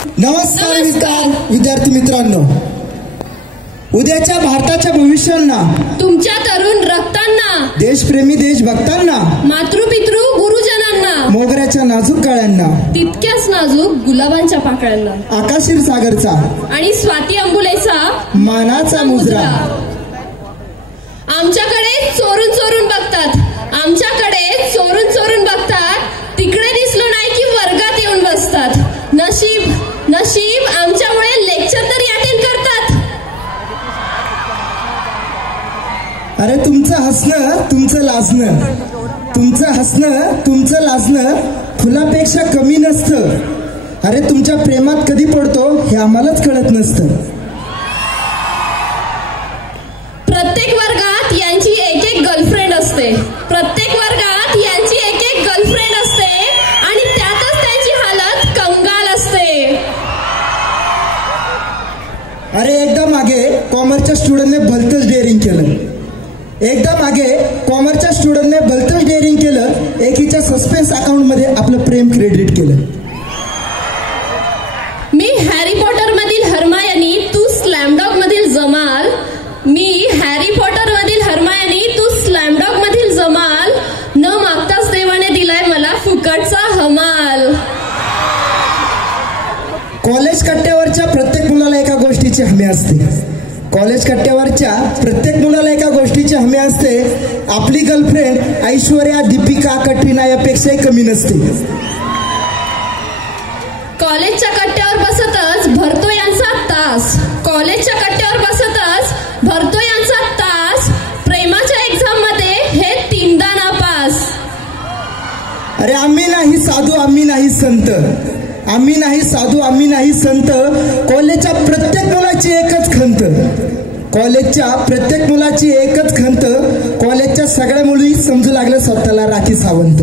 नमस्कार विद्यार्थी मित्रांनो, उद्याच्या भारताच्या भविष्यांना, तुमच्या तरुण रक्तांना, देशप्रेमी देशभक्तांना, मातृपितृ गुरुजनांना, मोगऱ्याच्या नाजूक काळ्यांना, तितक्याच नाजूक गुलाबांच्या पाकळ्यांना, आकाशीर सागरचा आणि स्वाती अंबुलेचा मानाचा मुजरा. आमच्याकडे चोरून चोरून बघतात, आमच्याकडे चोरून चोरून बघतात, तिकडे दिसलो नाही की वर्गात येऊन बसतात. नशीब नशीब आमच्यामुळे लेक्चर तरी अटेंड करतात. अरे तुमचं हसणं तुमचं लाजणं, तुमचं हसणं तुमचं लाजणं फुलापेक्षा कमी नसतं. अरे तुमच्या प्रेमात कधी पडतो हे आम्हालाच कळत नसतं. प्रत्येक वर्गात यांची एक एक गर्लफ्रेंड असते, प्रत्येक वर्गात यांची एक एक गर्लफ्रेंड असते आणि त्यातच त्यांची हालत कंगाल असते. अरे एकदा मागे कॉमर्सच्या स्टुडंटने भलतंच डेअरिंग केलं, एकदा मागे कॉमर्सच्या स्टुडंटने भलतंच डेअरिंग केलं. एकीच्या सस्पेन्स अकाउंट मध्ये आपलं प्रेम क्रेडिट केलं. मी हॅरी पॉटर मधील हर्मायनी, तू स्लॅमडॉग मधील जमाल. मी हॅरी पॉटर मधील हर्मायनी, तू स्लॅमडॉग मधील जमाल. न मागताच देवाने दिलाय मला फुकटचा हमाल. कॉलेज कट्ट्यावरच्या प्रत्येक मुलाला एका गोष्टीची हमी असते, कॉलेज कट्ट्यावरच्या प्रत्येक मुलाला एका गोष्टीची हमी असते. आपली गर्लफ्रेंड ऐश्वर्या, दीपिका, कटरीना यापेक्षाही कमी नसते. कॉलेजच्या कट्ट्यावर बसतच भरतो यांचा तास, कॉलेजच्या कट्ट्यावर बसतच भरतो यांचा तास. प्रेमाच्या एक्झाम मध्ये हे 3दा नापास. अरे आम्ही नाही साधू, आम्ही नाही संत, आम्ही नाही साधू, आम्ही नाही संत. कॉलेजच्या प्रत्येक मुलाची एकच खंत, कॉलेजच्या प्रत्येक मुलाची एकच खंत. कॉलेजच्या सगळ्या मुली समजू लागल्या स्वतःला राखी सावंत.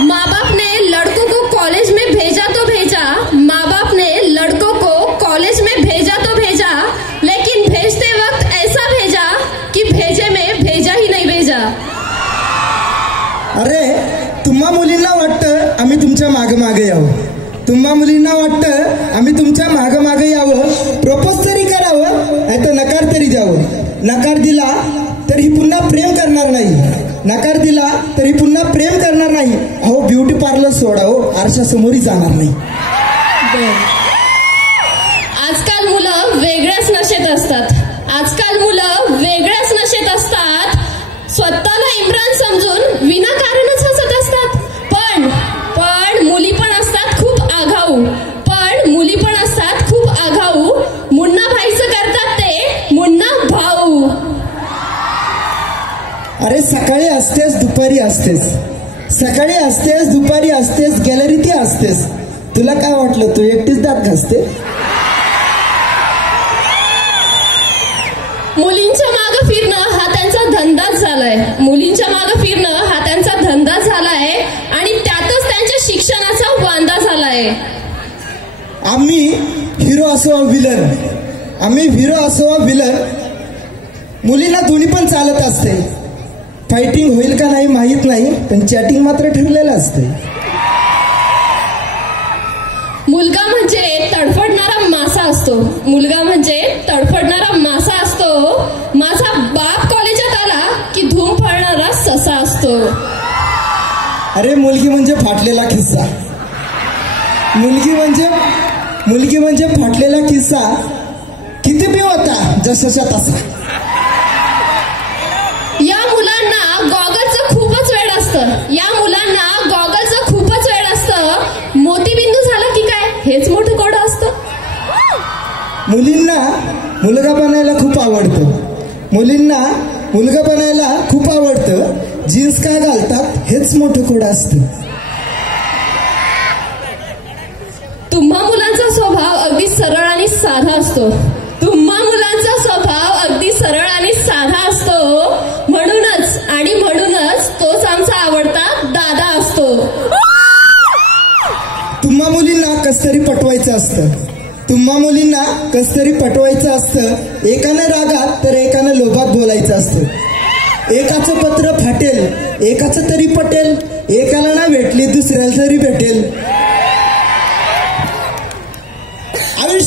माँ बाप ने लड़कों को कॉलेज में भेजा तो भेजा, माँ बाप ने लड़कों को कॉलेज में भेजा तो भेजा, लेकिन भेजते वक्त ऐसा भेजा कि भेजे में भेजा ही नहीं भेजा. अरे तुम्हा मुलींना वाटतं आम्ही तुमच्या मागे मागे यावं, तुम्हा मुलींना वाटतं आम्ही तुमच्या मागे मागे यावं. प्रपोज तरी करावं, नाहीतर नकार तरी द्यावं. नकार दिला तरी पुन्हा प्रेम करणार नाही, नकार दिला तरी पुन्हा प्रेम करणार नाही. अहो ब्युटी पार्लर सोडा, हो आरशासमोरही जाणार नाही. आजकाल मुलं वेगळ्याच नशेत असतात, आजकाल मुलं वेगळ्याच नशेत असतात. स्वतःला इम्रान समजून विनाकारणच हसत असतात. पण मुली पण असतात खूप आघाऊ, पण मुली पण असतात खूप आघाऊ. मुन्ना भाईचं करतात ते मुन्ना भाऊ. अरे सकाळी असतेस दुपारी असतेस, सकाळी असतेस दुपारी असतेस, गॅलरीत असतेस. तुला काय वाटलं तू एकटीच दात घासते? मुलींच्या मागं फिरणं हा त्यांचा धंदाच झालाय, मुलींच्या मागं फिरणं हा त्यांचा धंदा झालाय आणि त्यातच त्यांच्या शिक्षणाचा वांदा झालाय. आम्ही हिरो असो विलन, आम्ही हिरो असो विलन. मुलींना दोन्ही पण चालत असते. फायटिंग होईल का नाही माहित नाही, पण चॅटिंग मात्र ठरलेलं असते. मुलगा म्हणजे तडफडणारा मासा असतो, मुलगा म्हणजे तडफडणारा मासा असतो. माझा बाप कॉलेजात आला की धूम फळणारा ससा असतो. अरे मुलगी म्हणजे फाटलेला किस्सा, मुलगी म्हणजे फाटलेला किस्सा. किती बी होता जसाच्या तसा. या मुलांना गॉगलचं खूपच वेड असतं, या मुलांना गॉगलचं खूपच वेड असतं. मोतीबिंदू झाला की काय हेच मोठं कोडं असतं. मुलींना मुलगा बनायला खूप आवडतं, मुलींना मुलगा बनायला खूप आवडतं. जीन्स काय घालतात हेच मोठं कोडं असतं. तुम्हा मुलांचा स्वभाव अगदी सरळ आणि साधा असतो, तुम्हा मुलांचा स्वभाव अगदी सरळ आणि साधा असतो. म्हणूनच तोच आमचा आवडता दादा असतो. तुम्हा मुलींना कसतरी पटवायचं असतं, तुम्हा मुलींना कसतरी पटवायचं असतं. एकानं रागात तर एकानं लोभात बोलायचं असतं. एकाचं पत्र फाटेल एकाचं तरी पटेल, एकाला ना भेटली दुसऱ्याला तरी भेटेल.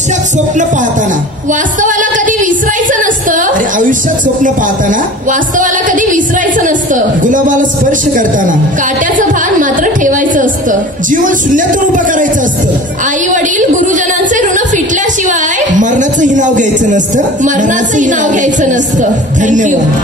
आयुष्यात स्वप्न पाहताना, वास्तवाला कधी विसरायचं नसतं. अरे आयुष्यात स्वप्न पाहताना, वास्तवाला कधी विसरायचं नसतं. गुलाबाला स्पर्श करताना, काट्याचं भान मात्र ठेवायचं असतं. जीवन शून्यातून उभं करायचं असतं. आई वडील गुरुजनांचे ऋण फिटल्याशिवाय मरणाचंही नाव घ्यायचं नसतं. मरणाचंही नाव घ्यायचं नसतं. धन्यवाद.